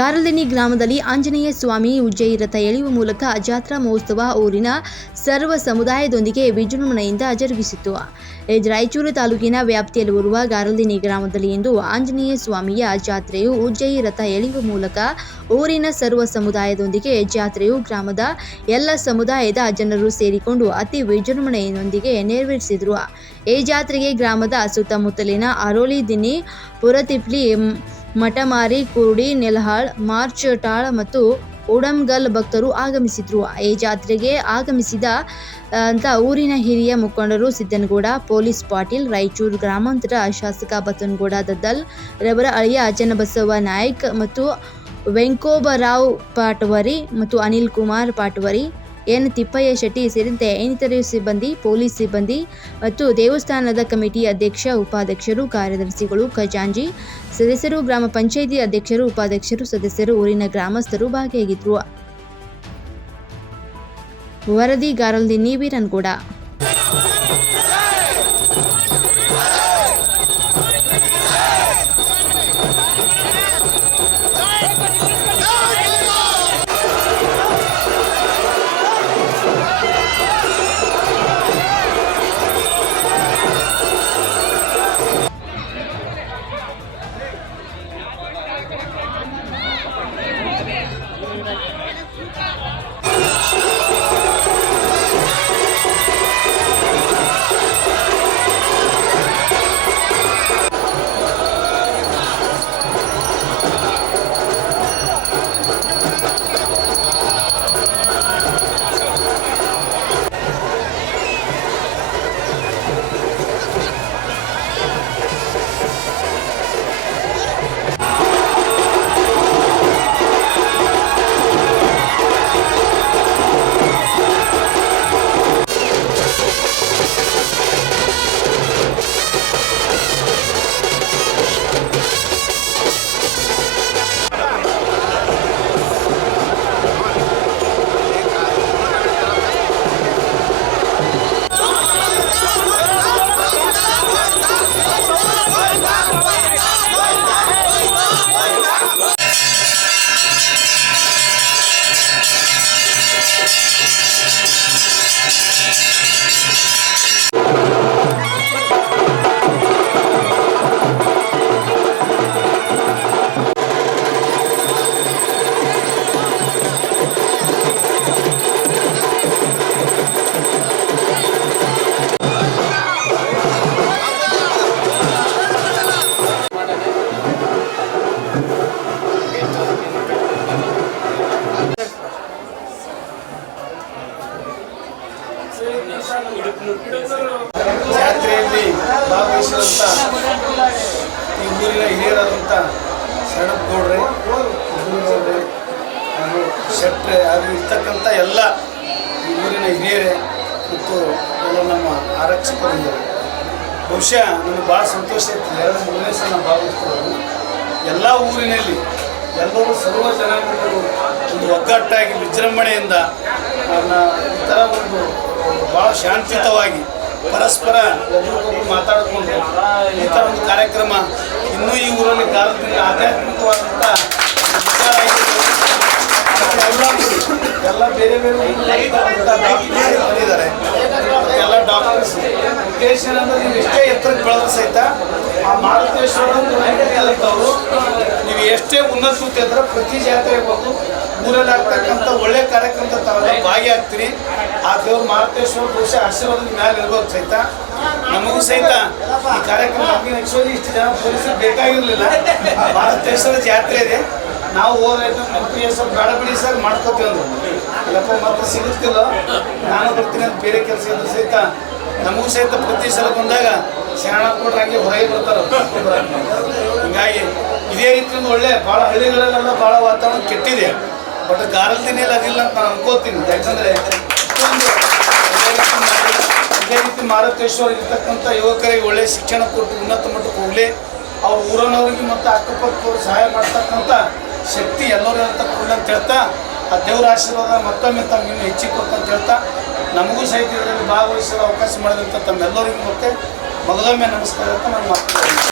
ಗಾರಲಿನಿ ಗ್ರಾಮದಲ್ಲಿ ಆಂಜನೇಯ ಸ್ವಾಮಿ ಉಜ್ಜಯಿ ರಥ ಎಳೆಯುವ ಮೂಲಕ ಜಾತ್ರಾ ಮಹೋತ್ಸವ ಊರಿನ ಸರ್ವ ಸಮುದಾಯದೊಂದಿಗೆ ವಿಜೃಂಭಣೆಯಿಂದ ಜರುಗಿಸಿತು. ರಾಯಚೂರು ತಾಲೂಕಿನ ವ್ಯಾಪ್ತಿಯಲ್ಲಿ ಬರುವ ಗಾರಲಿನಿ ಗ್ರಾಮದಲ್ಲಿ ಇಂದು ಆಂಜನೇಯ ಸ್ವಾಮಿಯ ಜಾತ್ರೆಯು ಉಜ್ಜಯಿ ರಥ ಎಳೆಯುವ ಮೂಲಕ ಊರಿನ ಸರ್ವ ಸಮುದಾಯದೊಂದಿಗೆ ಜಾತ್ರೆಯು ಗ್ರಾಮದ ಎಲ್ಲ ಸಮುದಾಯದ ಜನರು ಸೇರಿಕೊಂಡು ಅತಿ ವಿಜೃಂಭಣೆಯೊಂದಿಗೆ ನೆರವೇರಿಸಿದರು. ಈ ಜಾತ್ರೆಗೆ ಗ್ರಾಮದ ಸುತ್ತಮುತ್ತಲಿನ ಅರೋಳಿ, ದಿನಿ, ಪುರತಿಪ್ಲಿ ಮ್, ಮಠಮಾರಿ ಕುರುಡಿ ನೆಲಹಾಳ್ ಮಾರ್ಚ್ ಟಾಳ್ ಮತ್ತು ಉಡಂಗಲ್ ಭಕ್ತರು ಆಗಮಿಸಿದ್ರು. ಈ ಜಾತ್ರೆಗೆ ಆಗಮಿಸಿದ ಅಂತ ಊರಿನ ಹಿರಿಯ ಮುಖಂಡರು ಸಿದ್ದನಗೌಡ ಪೊಲೀಸ್ ಪಾಟೀಲ್ ರಾಯಚೂರು ಗ್ರಾಮಾಂತರ ಶಾಸಕ ಬಸವನಗೌಡ ದದ್ದಲ್ ರವರ ಅಳಿಯ ಚನ್ನಬಸವ ನಾಯ್ಕ್ ಮತ್ತು ವೆಂಕೋಬರಾವ್ ಪಾಟವರಿ ಮತ್ತು ಅನಿಲ್ ಕುಮಾರ್ ಪಾಟವರಿ ಎನ್ ತಿಪ್ಪಯ್ಯ ಶೆಟ್ಟಿ ಸೇರಿದಂತೆ ಇನ್ನಿತರೆ ಸಿಬ್ಬಂದಿ, ಪೊಲೀಸ್ ಸಿಬ್ಬಂದಿ ಮತ್ತು ದೇವಸ್ಥಾನದ ಕಮಿಟಿ ಅಧ್ಯಕ್ಷ, ಉಪಾಧ್ಯಕ್ಷರು, ಕಾರ್ಯದರ್ಶಿಗಳು ಖಜಾಂಜಿ ಸದಸ್ಯರು, ಗ್ರಾಮ ಪಂಚಾಯಿತಿ ಅಧ್ಯಕ್ಷರು, ಉಪಾಧ್ಯಕ್ಷರು ಸದಸ್ಯರು, ಊರಿನ ಗ್ರಾಮಸ್ಥರು ಭಾಗಿಯಾಗಿದ್ದರು. ವರದಿ ಗಾರಲ್ದಿನ್ನಿ ಜಾತ್ರೆಯಲ್ಲಿ ಭಾಗವಹಿಸಿದಂಥ ಈ ಊರಿನ ಹಿರಿಯರಾದಂಥ ಶರಣಪ್ಪ ಗೌಡ್ರೆ ಹಾಗೂ ಶೆಟ್ರೆ, ಹಾಗೂ ಇರ್ತಕ್ಕಂಥ ಎಲ್ಲ ಈ ಊರಿನ ಹಿರಿಯರೇ ಮತ್ತು ಎಲ್ಲ ನಮ್ಮ ಆರಕ್ಷಕರಿದ್ದಾರೆ ಬಹುಶಃ ನನಗೆ ಭಾಳ ಸಂತೋಷ ಇತ್ತು ಎರಡು ಮೂರನೇ ಸಲ ಭಾಗವಹಿಸ್ತಿರೋದು. ಎಲ್ಲ ಊರಿನಲ್ಲಿ ಎಲ್ಲರೂ ಸರ್ವ ಜನಾಂಗಗಳು ಒಂದು ಒಗ್ಗಟ್ಟಾಗಿ ವಿಜೃಂಭಣೆಯಿಂದ ಈ ಥರ ಒಂದು ಭಾಳ ಶಾಂತಿಯುತವಾಗಿ ಪರಸ್ಪರ ಒಬ್ರಿಗೊಬ್ರು ಮಾತಾಡಿಕೊಂಡು ಈ ಥರ ಒಂದು ಕಾರ್ಯಕ್ರಮ ಇನ್ನೂ ಈ ಊರಲ್ಲಿ ಕಾಲದಿಂದ ಆಧ್ಯಾತ್ಮಿಕವಾದಂಥ. ಎಲ್ಲ ಬೇರೆ ಬೇರೆ ಬಂದಿದ್ದಾರೆ ಎಲ್ಲ ಡಾಕ್ಟರ್ಸ್ ಉದ್ದೇಶ ಏನಂದ್ರೆ ನೀವು ಎಷ್ಟೇ ಎತ್ತರಕ್ಕೆ ಬೆಳೆದ್ರು ಸಹಿತ ಆ ಮಾರುತೇಶ್ವರ ಎಷ್ಟೇ ಉನ್ನತ ಅಂದ್ರೆ ಪ್ರತಿ ಜಾತ್ರೆ ಬಂದು ಊರಲ್ಲಿ ಆಗ್ತಕ್ಕಂಥ ಒಳ್ಳೆ ಕಾರ್ಯಕ್ರಮದ ಥರದ ಭಾಗಿಯಾಗ್ತೀರಿ ಆ ದೇವ್ರ ಮಾರುತೇಶ್ವರ ಬಹುಶಃ ಆಶೀರ್ವಾದ ಮೇಲೆ ಇರ್ಬೋದು ಸಹಿತ ನಮಗೂ ಸಹಿತ ಈ ಕಾರ್ಯಕ್ರಮ ಆಕ್ಚುಲಿ ಇಷ್ಟು ಜನ ಪೊಲೀಸರು ಬೇಕಾಗಿರಲಿಲ್ಲ. ಮಾರುತೇಶ್ವರ ಜಾತ್ರೆ ಇದೆ. ನಾವು ಹೋದ್ರೆ ನಮ್ಮ ಪಿ ಎಸ್ ಬೇಡ ಬಿಡಿ ಸರ್ ಮಾಡ್ಕೋತೀವಿ ಇಲ್ಲಪ್ಪ ಮತ್ತೆ ಸಿಗುತ್ತಿಲ್ಲ. ನಾನು ಬರ್ತೀನಿ ಅಂತ ಬೇರೆ ಕೆಲಸ ಇದ್ರು ಸಹಿತ ನಮಗೂ ಸಹಿತ ಪ್ರತಿ ಸಲ ಬಂದಾಗ ಶರಣ ಹೊರಗೆ ಬರ್ತಾರೆ. ಹಿಂಗಾಗಿ ಇದೇ ರೀತಿ ಒಂದು ಒಳ್ಳೆ ಭಾಳ ಹಳ್ಳಿಗಳಲ್ಲೆಲ್ಲ ಭಾಳ ವಾತಾವರಣ ಕೆಟ್ಟಿದೆ. ಬಟ್ ಗಾರಲ್ದಿನಿಯಲ್ಲಿ ಅದಿಲ್ಲ ಅಂತ ನಾನು ಅನ್ಕೋತೀನಿ. ಯಾಕಂದರೆ ಇದೇ ರೀತಿ ಮಾರುತೇಶ್ವರ ಇರ್ತಕ್ಕಂಥ ಯುವಕರಿಗೆ ಒಳ್ಳೆ ಶಿಕ್ಷಣ ಕೊಟ್ಟು ಉನ್ನತ ಮಟ್ಟಕ್ಕೆ ಹೋಗಲಿ. ಅವ್ರ ಊರನವ್ರಿಗೆ ಮತ್ತು ಅಕ್ಕಪಕ್ಕದವ್ರು ಸಹಾಯ ಮಾಡ್ತಕ್ಕಂಥ ಶಕ್ತಿ ಎಲ್ಲರೂ ಇರ್ತಕ್ಕಂಥ ಅಂತ ಹೇಳ್ತಾ, ಆ ದೇವರ ಆಶೀರ್ವಾದ ಮತ್ತೊಮ್ಮೆ ತಮ್ಗೆ ಹೆಚ್ಚಿಗೆ ಕೊಡ್ತಂತ ಹೇಳ್ತಾ, ನಮಗೂ ಸಹಿತ ಇದರಲ್ಲಿ ಭಾಗವಹಿಸಲು ಅವಕಾಶ ಮಾಡಿದಂಥ ತಮ್ಮೆಲ್ಲರಿಗೂ ಮತ್ತೆ ಮೊದಲೊಮ್ಮೆ ನಮಸ್ಕಾರ ಅಂತ ನಾನು ಮಾತಾಡ್ತೀನಿ